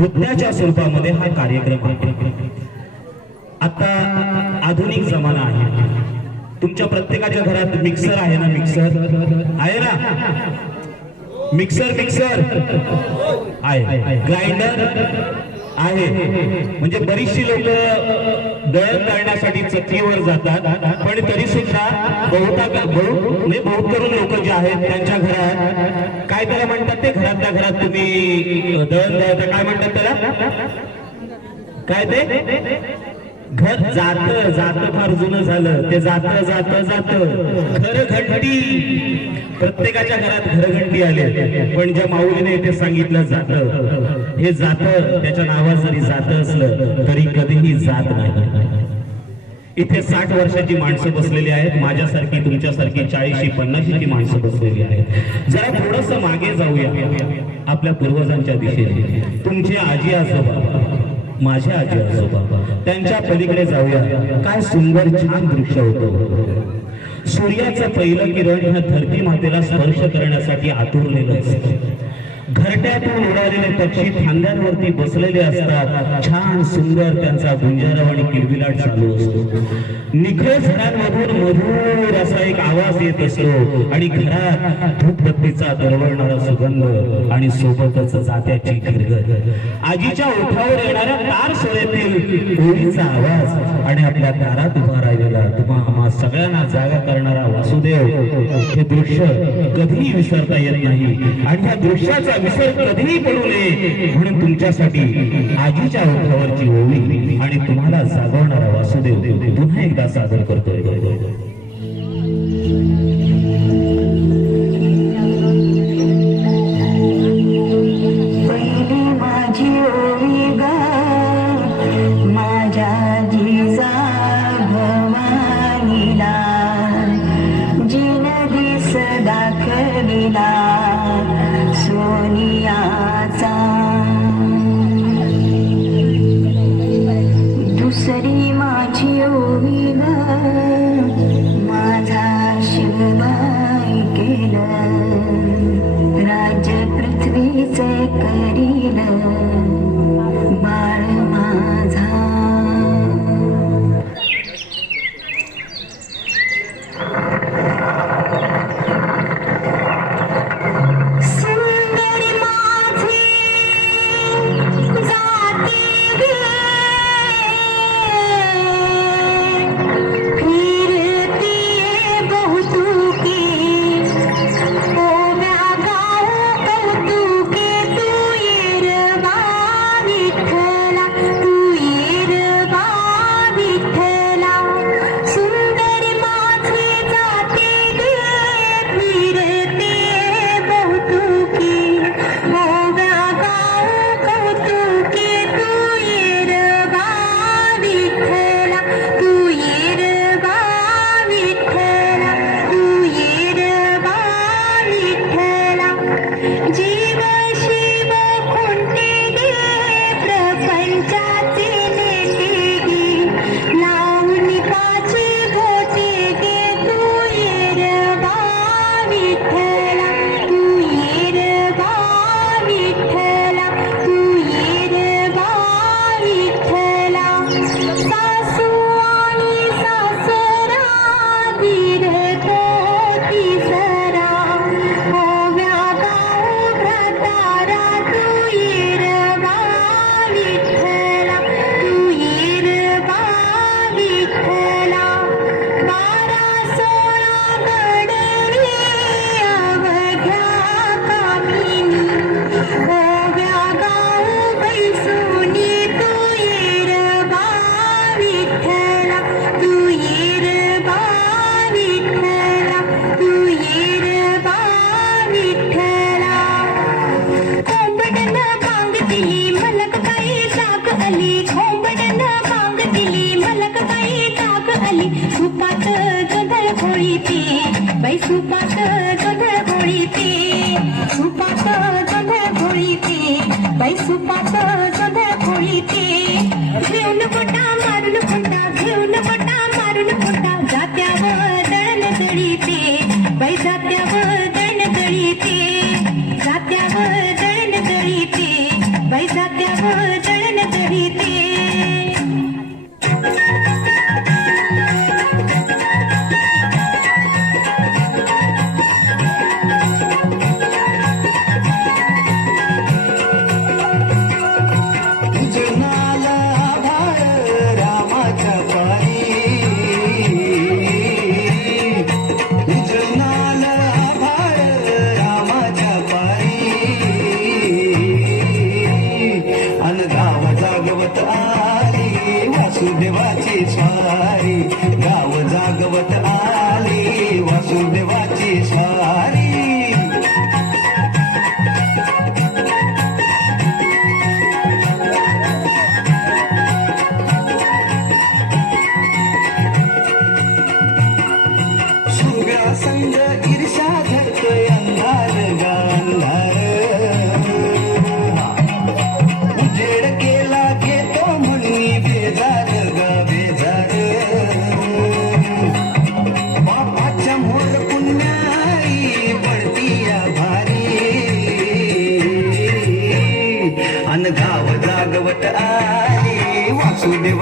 नृत्याच्या स्वरूपामध्ये हा कार्यक्रम आहे. आता आधुनिक जमाना आहे. तुमच्या प्रत्येकाच्या घरात मिक्सर आहे ना मिक्सर आहे ना? मिक्सर मिक्सर आहे. ग्राइंडर आहे. म्हणजे बरीचशी लोक दळण करण्यासाठी चक्रीवर जातात. पण तरी सुद्धा बहुता म्हणजे बहुत करून लोक जे आहेत त्यांच्या घरात काय त्याला म्हणतात ते? घरातल्या घरात तुम्ही दळण दळता काय म्हणतात त्याला? काय ते? घट जात जात फार जुनं झालं. ते जात जात जात. घर घंटी प्रत्येकाच्या घरात घरघंटी आले. पण ज्या माऊलीने ते सांगितलं जात हे जात त्याच्या नावात जरी जात असलं तरी कधीही जात नाही. इथे साठ वर्षाची माणसं बसलेली आहेत. माझ्यासारखी तुमच्यासारखी चाळीशी पन्नाशीची माणसं बसलेली आहेत. जरा थोडस मागे जाऊया. आपल्या पूर्वजांच्या दिशेने. तुमची आजी आजोबा माझ्या आजी आजोबा त्यांच्या पलीकडे जाऊया. काय सुंदर छान दृश्य होतं. सूर्याचं पहिलं किरण ह्या धरती मातेला स्पर्श करण्यासाठी आतुरलेलं असतं. घरट्यातून उडालेले पक्षी खांद्यांवरती बसलेले असतात. छान सुंदर त्यांचा गुंजारव आणि किलबिलाट चालू असतो. निखळ झाडांमधून मधुर असा एक आवाज येत असतो. आणि घरात धूपबत्तीचा दरवळणारा सुगंध आणि सोबतच जात्याची गिरगत आजीच्या ओठावर येणाऱ्या तार सोयेतील ओळीचा आवाज आणि आपल्या दारात उभा राहिलेला तुम्हा आम्हा सगळ्यांना जागा करणारा वासुदेव. हे दृश्य कधीही विसरता येत नाही. आणि या दृश्याचा विसर कधीही पडू नये म्हणून तुमच्यासाठी आजीच्या ओठावरची होळी आणि तुम्हाला जागवणारा वासुदेव पुन्हा एकदा सादर करतोय. झाली सुपात गदळ गोळी पी बाई सुपात गदळ गोळी पी सुपात गदळ गोळी पी बाई सुपात गदळ गोळी पी घेऊन कोटा मारून कोटा घेऊन कोटा मारून कोटा जात्यावर दळण दळी पे बाई जात्यावर दळण दळी पे जात्यावर दळण दळी पे बाई जात्या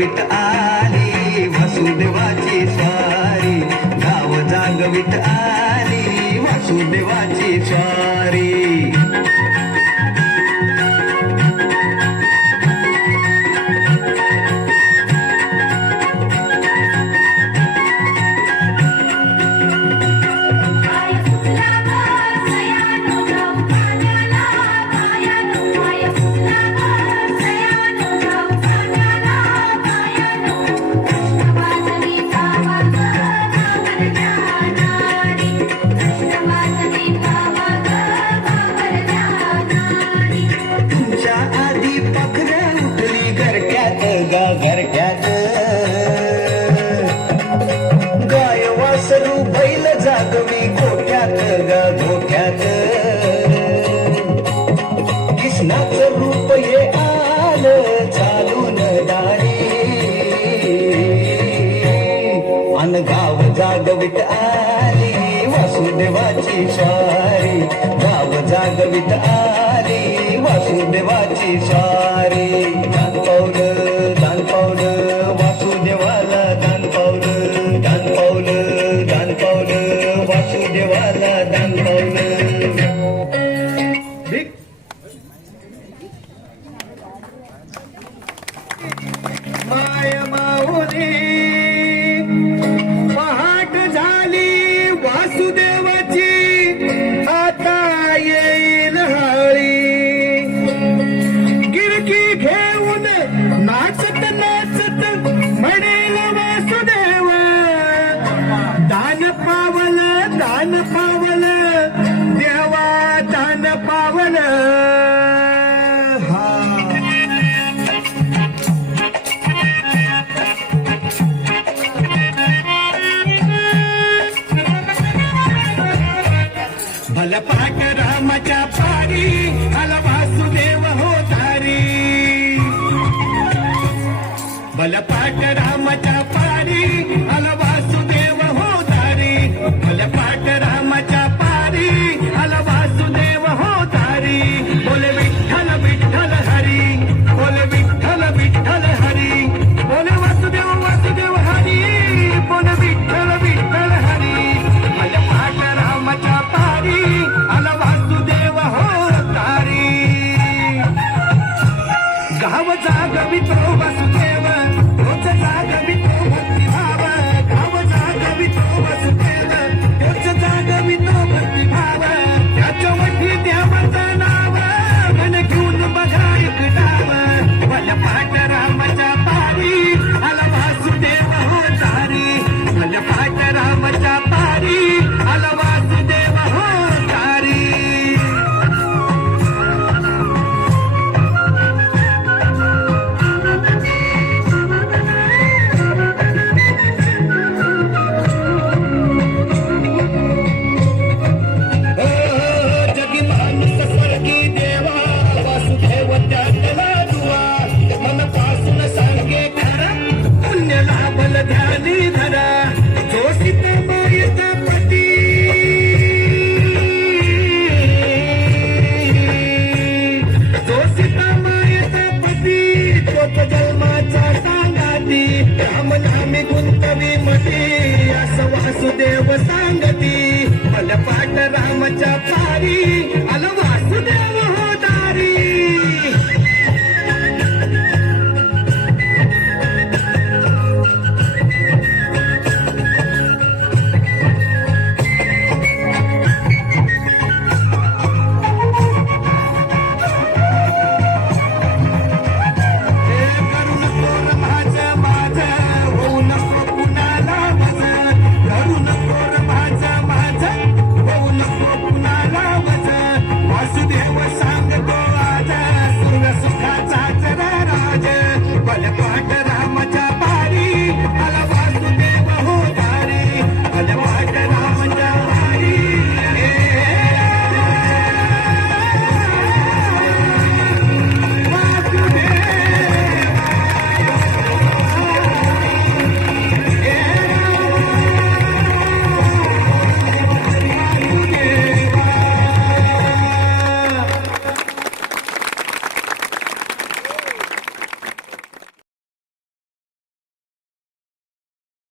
with the eyes. वासुदेवाची शारी गाव जागवित आली वासुदेवाची शारी. दान पावलं दान पावलं वासुदेवाला दान पावलं दान पावलं दान पावलं वासुदेवाला दान पावलं. माय माऊली गाव जाग मित्रो वसुदेव. रोज जाग मित्रो भक्तिभाव गाव जाग मित्रो वसुदेव. रोज जाग मित्रो भक्तिभाव त्याच्या म्हटली देवाचं नाव. मन घेऊन बघा एक डाव. मला पाठ रामाच्या पारी. आला वासुदेव हो तारी मला पाठ रामाच्या पारी. रामचा पारी.